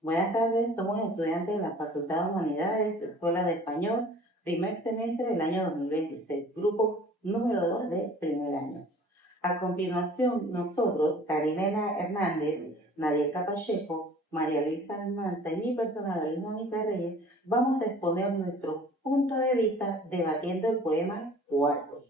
Buenas tardes, somos estudiantes de la Facultad de Humanidades, Escuela de Español, primer semestre del año 2026, grupo número 2 de primer año. A continuación, nosotros, Karinela Hernández, Nadia Pacheco, María Luisa Almanza y mi persona, Mónica Reyes, vamos a exponer nuestro punto de vista debatiendo el poema Cuartos,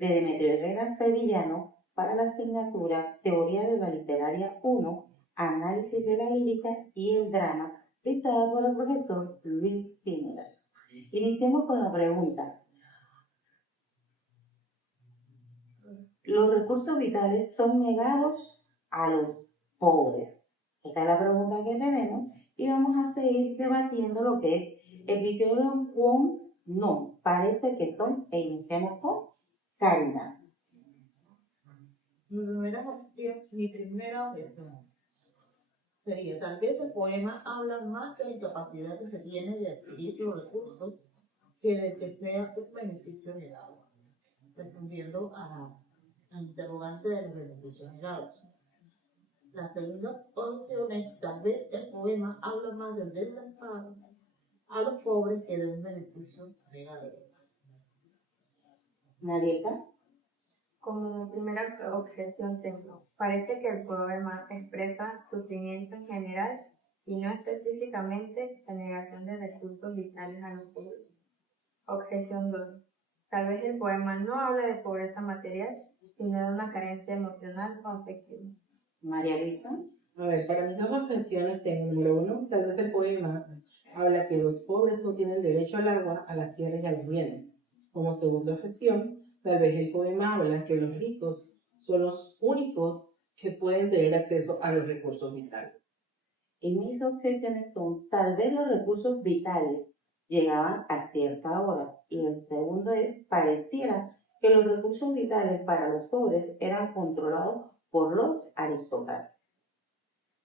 de Demetrio Herrera Sevillano, para la asignatura Teoría de la Literaria 1, Análisis de la Lírica y el Drama, dictada por el profesor Luis Pineda. Iniciemos con la pregunta. Los recursos vitales son negados a los pobres. Esta es la pregunta que tenemos y vamos a seguir debatiendo lo que es epitelio con no. Parece que son, e iniciamos con Karina. Mi primera objeción sería, tal vez el poema habla más de la incapacidad que se tiene de adquirir los recursos que de que sea un beneficio negado, respondiendo a la interrogante de los beneficios negados. La segunda opción es, tal vez el poema habla más del desamparo a los pobres que de un beneficio negado. Marieta. Como primera objeción tengo, parece que el poema expresa sufrimiento en general y no específicamente la negación de recursos vitales a los pobres. Objeción 2. Tal vez el poema no habla de pobreza material, sino de una carencia emocional o afectiva. María Luisa. A ver, para mis dos objeciones tengo, número 1, tal vez el poema habla que los pobres no tienen derecho al agua, a las tierras y a los bienes. Como segunda objeción, tal vez el poema habla que los ricos son los únicos que pueden tener acceso a los recursos vitales. Y mis objeciones son, tal vez los recursos vitales llegaban a cierta hora. Y el segundo es, pareciera que los recursos vitales para los pobres eran controlados por los aristócratas.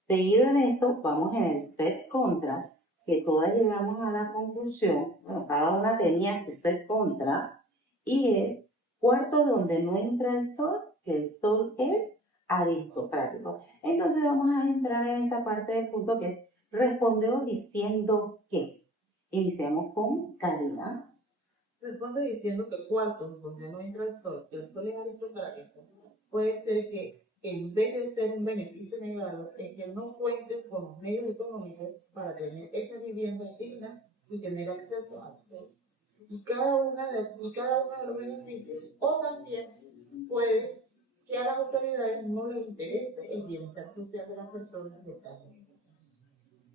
Seguido en esto, vamos en el set contra, que todas llegamos a la conclusión, bueno, cada una tenía su set contra, y es cuarto donde no entra el sol, que el sol es aristocrático. Entonces vamos a entrar en esta parte del punto que es respondemos diciendo que. Iniciamos con Karina. Responde diciendo que cuartos donde no entra el sol es aristocrático, puede ser que en vez de ser un beneficio negado, es que no cuenten con los medios económicos para tener esa vivienda digna y tener acceso al sol. Y cada uno de los beneficios, o también puede que a las autoridades no les interese el bienestar social de las personas de esta región.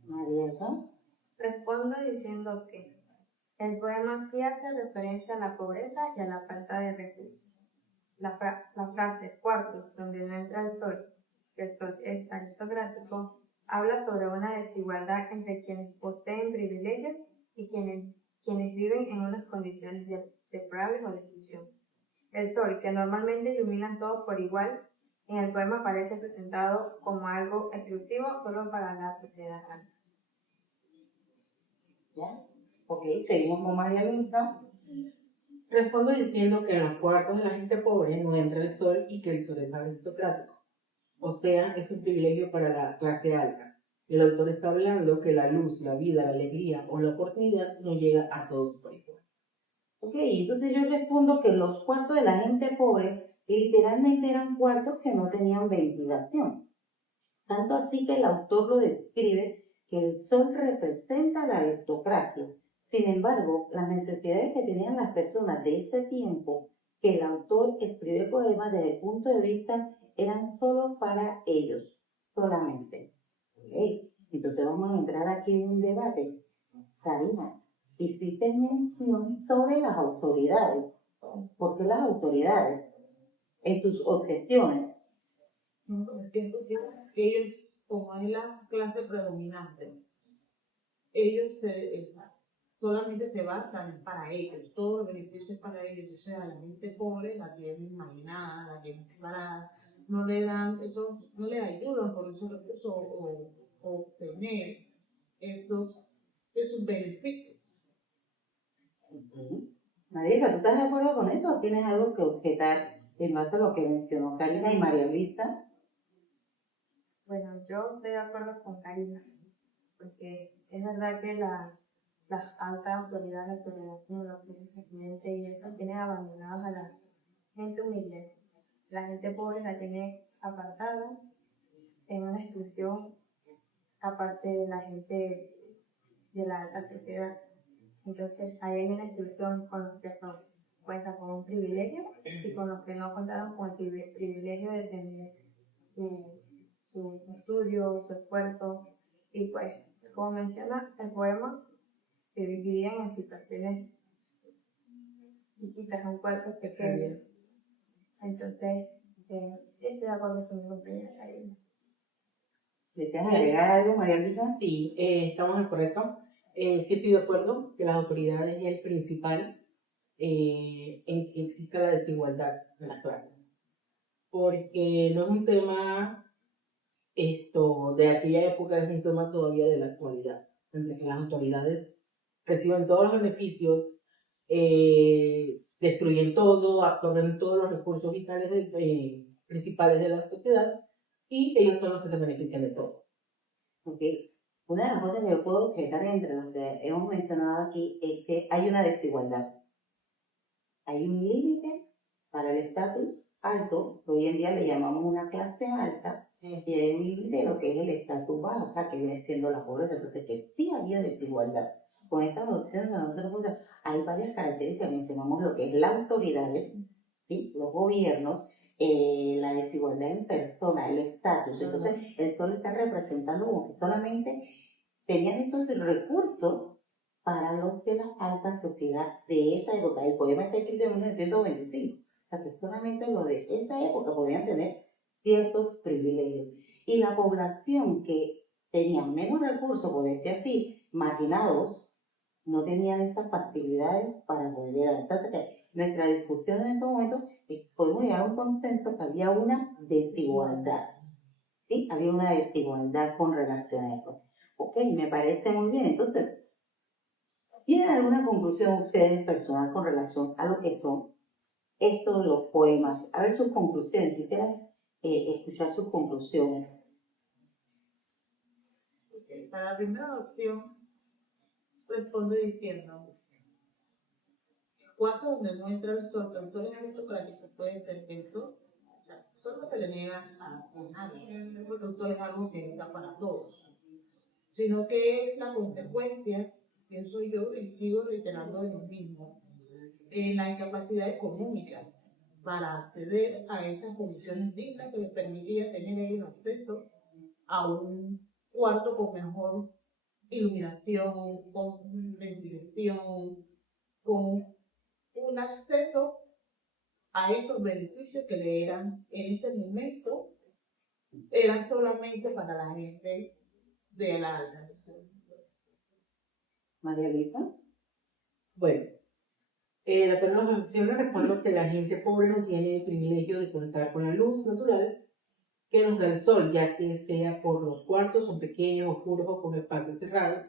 Marieta. Respondo diciendo que el poema sí hace referencia a la pobreza y a la falta de recursos. La frase cuartos donde no entra el sol, que el sol es aristocrático, habla sobre una desigualdad entre quienes poseen privilegios y quienes viven en unas condiciones deplorables o de exclusión. El sol, que normalmente ilumina a todos por igual, en el poema parece presentado como algo exclusivo solo para la sociedad alta. ¿Ya? Ok, seguimos con María Luisa. Respondo diciendo que en los cuartos de la gente pobre no entra el sol y que el sol es aristocrático. O sea, es un privilegio para la clase alta. El autor está hablando que la luz, la vida, la alegría o la oportunidad no llega a todos por igual. Ok, entonces yo respondo que los cuartos de la gente pobre literalmente eran cuartos que no tenían ventilación. Tanto así que el autor lo describe que el sol representa la aristocracia. Sin embargo, las necesidades que tenían las personas de ese tiempo, que el autor escribe poemas desde el punto de vista, eran solo para ellos, solamente. Okay. Entonces vamos a entrar aquí en un debate. Karina, hiciste mención sobre las autoridades. ¿Por qué las autoridades? En tus objeciones. Ellos, como es la clase predominante, ellos solamente se basan para ellos, todos los beneficios para ellos, o sea, la gente pobre la tienen marginada, la tienen separada, no le ayudan con esos recursos o obtener esos beneficios. Mariela, ¿tú estás de acuerdo con eso o tienes algo que objetar en base a lo que mencionó Karina y María Luisa? Bueno, yo estoy de acuerdo con Karina, porque es verdad que las altas autoridades, la autoridad como lo que es el presidente y eso, tienen abandonados a la gente humilde. La gente pobre la tiene apartada en una exclusión aparte de la gente de la alta sociedad. Entonces, ahí hay una exclusión con los que son, cuentan con un privilegio y con los que no contaron con el privilegio de tener su estudio, su esfuerzo. Y pues, como menciona el poema, que vivían en situaciones chiquitas, en cuartos pequeños. Entonces, estoy de acuerdo con mi compañera Karina. ¿Deseas agregar algo, María Luisa? Sí, estamos en correcto. Sí estoy de acuerdo que las autoridades es el principal en que exista la desigualdad en las clases. Porque no es un tema de aquella época, es un tema todavía de la actualidad, entre que las autoridades reciben todos los beneficios, destruyen todo, absorben todos los recursos vitales principales de la sociedad y ellos son los que se benefician de todo. Okay. Una de las cosas que yo puedo objetar entre lo que hemos mencionado aquí es que hay una desigualdad. Hay un límite para el estatus alto, que hoy en día le llamamos una clase alta, y hay un límite de lo que es el estatus bajo, o sea, que viene siendo la pobreza. Entonces, que sí había desigualdad. Con estas opciones, nosotros hay varias características. Mencionamos lo que es las autoridades, ¿sí? Los gobiernos, la desigualdad en persona, el estatus. Entonces, el sol está representando como si solamente tenían esos recursos para los de la alta sociedad de esa época. El poema está escrito en 1925. O sea, que solamente los de esa época podían tener ciertos privilegios. Y la población que tenía menos recursos, por decir así, marginados, no tenían esas facilidades para poder avanzar. O sea, que nuestra discusión en estos momentos podemos llegar a un consenso que había una desigualdad. ¿Sí? Había una desigualdad con relación a esto. Ok, me parece muy bien. Entonces, ¿tienen alguna conclusión ustedes personal con relación a lo que son estos de los poemas? A ver sus conclusiones. Quisiera escuchar sus conclusiones. Okay. Para la primera opción, respondo diciendo, cuarto donde no entra el sol es justo para que se puede ser el sol. O sea, el sol no se le niega a nadie, porque el sol es algo que está para todos, sino que es la consecuencia, pienso yo, y sigo reiterando de lo mismo, en la incapacidad económica para acceder a esas condiciones dignas que les permitía tener ellos acceso a un cuarto con mejor iluminación, con ventilación, con un acceso a esos beneficios que le eran en ese momento, eran solamente para la gente de la alta. María Luisa. Bueno, la persona responde que la gente pobre no tiene el privilegio de contar con la luz natural que nos da el sol, ya que sea por los cuartos son pequeños, oscuros o con espacios cerrados,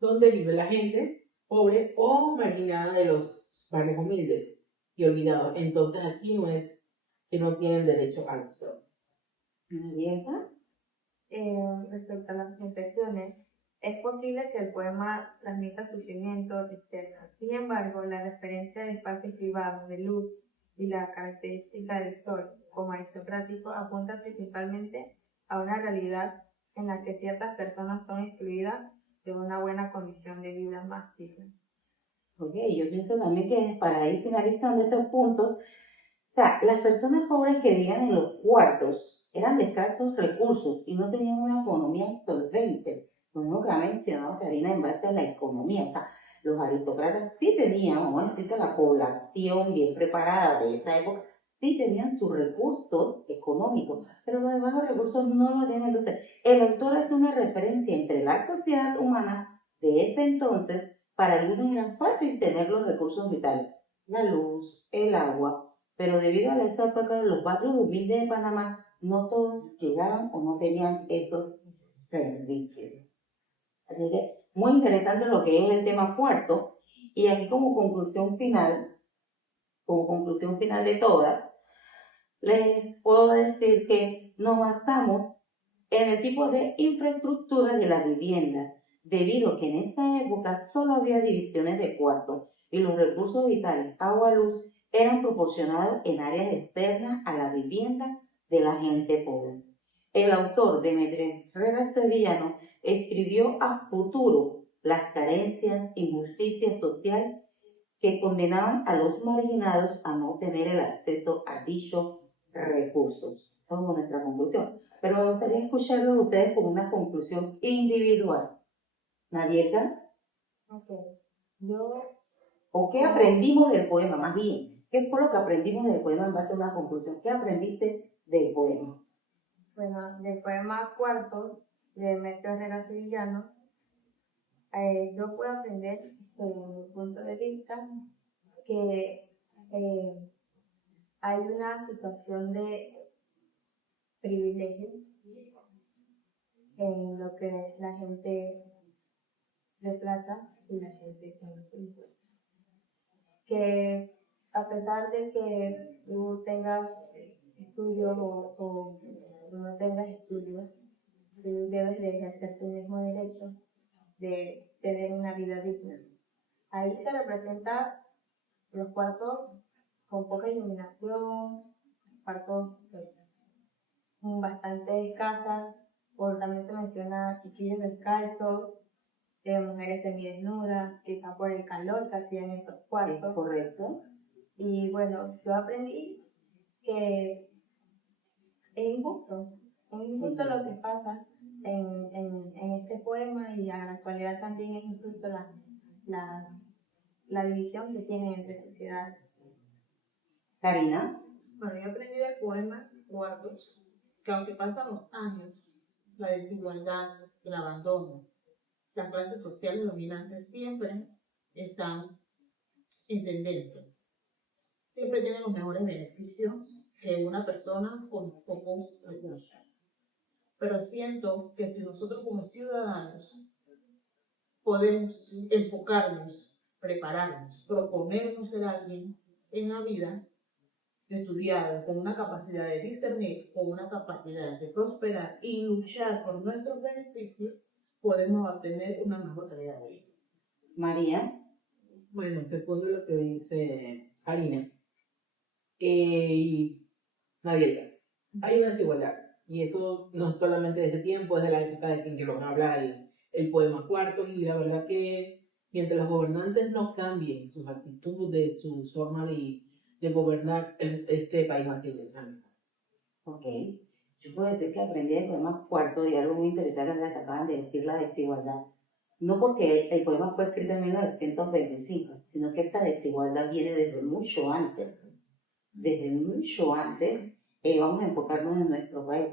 donde vive la gente pobre o marginada de los barrios humildes y olvidados. Entonces aquí no es que no tienen derecho al sol. Mariela. Respecto a las impresiones, es posible que el poema transmita sufrimiento, tristeza. Sin embargo, la referencia de espacios privados, de luz y la característica del sol como aristocrático apunta principalmente a una realidad en la que ciertas personas son excluidas de una buena condición de vida más digna. Ok, yo pienso también que para ir finalizando estos puntos, o sea, las personas pobres que vivían en los cuartos eran de escasos recursos y no tenían una economía solvente. Lo mismo que ha mencionado Karina en base a la economía. O sea, los aristócratas sí tenían, vamos a decir que la población bien preparada de esa época, sí tenían sus recursos económicos, pero los demás recursos no lo tenían. Entonces, el autor hace una referencia entre la sociedad humana de ese entonces. Para algunos era fácil tener los recursos vitales, la luz, el agua, pero debido a esa época de los barrios humildes de Panamá, no todos llegaban o no tenían esos servicios. Así que muy interesante lo que es el tema cuarto. Y aquí como conclusión final de todas, les puedo decir que nos basamos en el tipo de infraestructura de la vivienda, debido a que en esa época solo había divisiones de cuartos y los recursos vitales, agua, luz, eran proporcionados en áreas externas a la vivienda de la gente pobre. El autor, Demetrio Herrera Sevillano, escribió a futuro las carencias, injusticia social que condenaban a los marginados a no tener el acceso a dichos recursos. Esa es nuestra conclusión. Pero me gustaría escucharlo de ustedes con una conclusión individual. Nadielka, Ok. Yo, ¿o qué aprendimos del poema? Más bien, ¿qué fue lo que aprendimos del poema en base a una conclusión? ¿Qué aprendiste del poema? bueno, del poema Cuartos de Demetrio Herrera Sevillano, yo puedo aprender, desde mi punto de vista, que hay una situación de privilegio en lo que es la gente de plata y la gente que no tiene plata. Que a pesar de que tú tengas estudios o no tengas estudios, tú debes de ejercer tu mismo derecho de tener una vida digna. Ahí se representa los cuartos con poca iluminación, cuartos bastante escasas, o también se menciona chiquillos descalzos, mujeres semidesnudas, quizá por el calor que hacían esos ¿Es cuartos. correcto? Y bueno, yo aprendí que es injusto lo que pasa en este poema, y a la actualidad también es injusto la división que tienen entre sociedades. Karina, Bueno, yo aprendí del poema Cuartos que aunque pasan los años, la desigualdad, el abandono, las clases sociales dominantes siempre están en tendencia. Siempre tienen los mejores beneficios que una persona con pocos recursos. Pero siento que si nosotros como ciudadanos podemos enfocarnos, prepararnos, proponernos ser alguien en la vida, estudiado, con una capacidad de discernir, con una capacidad de prosperar y luchar por nuestros beneficios, podemos obtener una mejor calidad de vida. María, Bueno, segundo lo que dice Karina y Nadielka, hay una desigualdad. Y eso no solamente de ese tiempo, es de la época de quien lo habla el poema Cuartos, y la verdad que mientras los gobernantes no cambien sus actitudes, su forma de gobernar, este país va a seguir mejor. ok. Yo puedo decir que aprendí del poema Cuarto y algo muy interesante que acaban de decir, la desigualdad. No porque el poema fue escrito en 1925, sino que esta desigualdad viene desde mucho antes. Desde mucho antes, vamos a enfocarnos en nuestro país.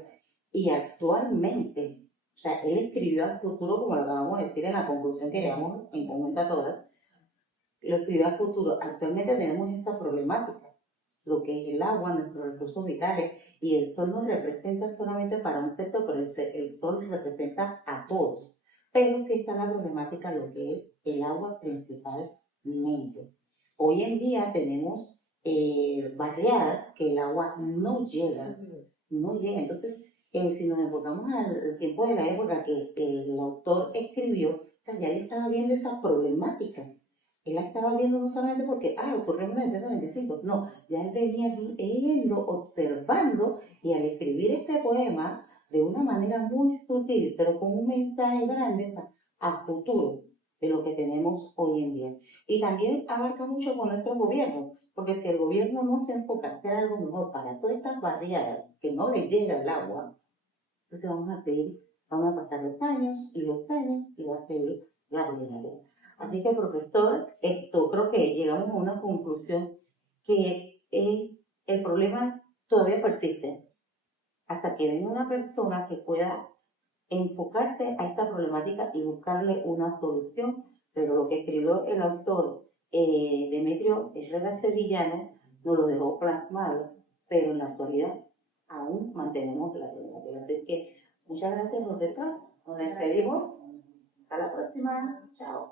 Y actualmente, o sea, él escribió al futuro, como lo acabamos de decir en la conclusión que llevamos en conjunta todas, lo escribió al futuro. Actualmente tenemos esta problemática, lo que es el agua, nuestros recursos vitales, y el sol no representa solamente para un sector, pero el sol representa a todos. Pero sí está la problemática, lo que es el agua principalmente. Hoy en día tenemos barriadas que el agua no llega, no llega. Entonces, si nos enfocamos al tiempo de la época que el autor escribió, o sea, ya él estaba viendo esa problemática. Él la estaba viendo no solamente porque, ocurrió en 1925, no, ya él venía viendo, observando, y al escribir este poema de una manera muy sutil, pero con un mensaje grande, o sea, a futuro de lo que tenemos hoy en día. Y también abarca mucho con nuestros gobiernos, porque si el gobierno no se enfoca a hacer algo mejor para todas estas barriadas que no les llega el agua, entonces vamos a pasar los años y va a seguir la vulnerabilidad. Así que, profesor, creo que llegamos a una conclusión que el problema todavía persiste hasta que venga una persona que pueda enfocarse a esta problemática y buscarle una solución. Pero lo que escribió el autor Demetrio Herrera Sevillano nos lo dejó plasmado, pero en la actualidad aún mantenemos la problemática. Así que muchas gracias, profesor. Nos despedimos. Hasta la próxima. Chao.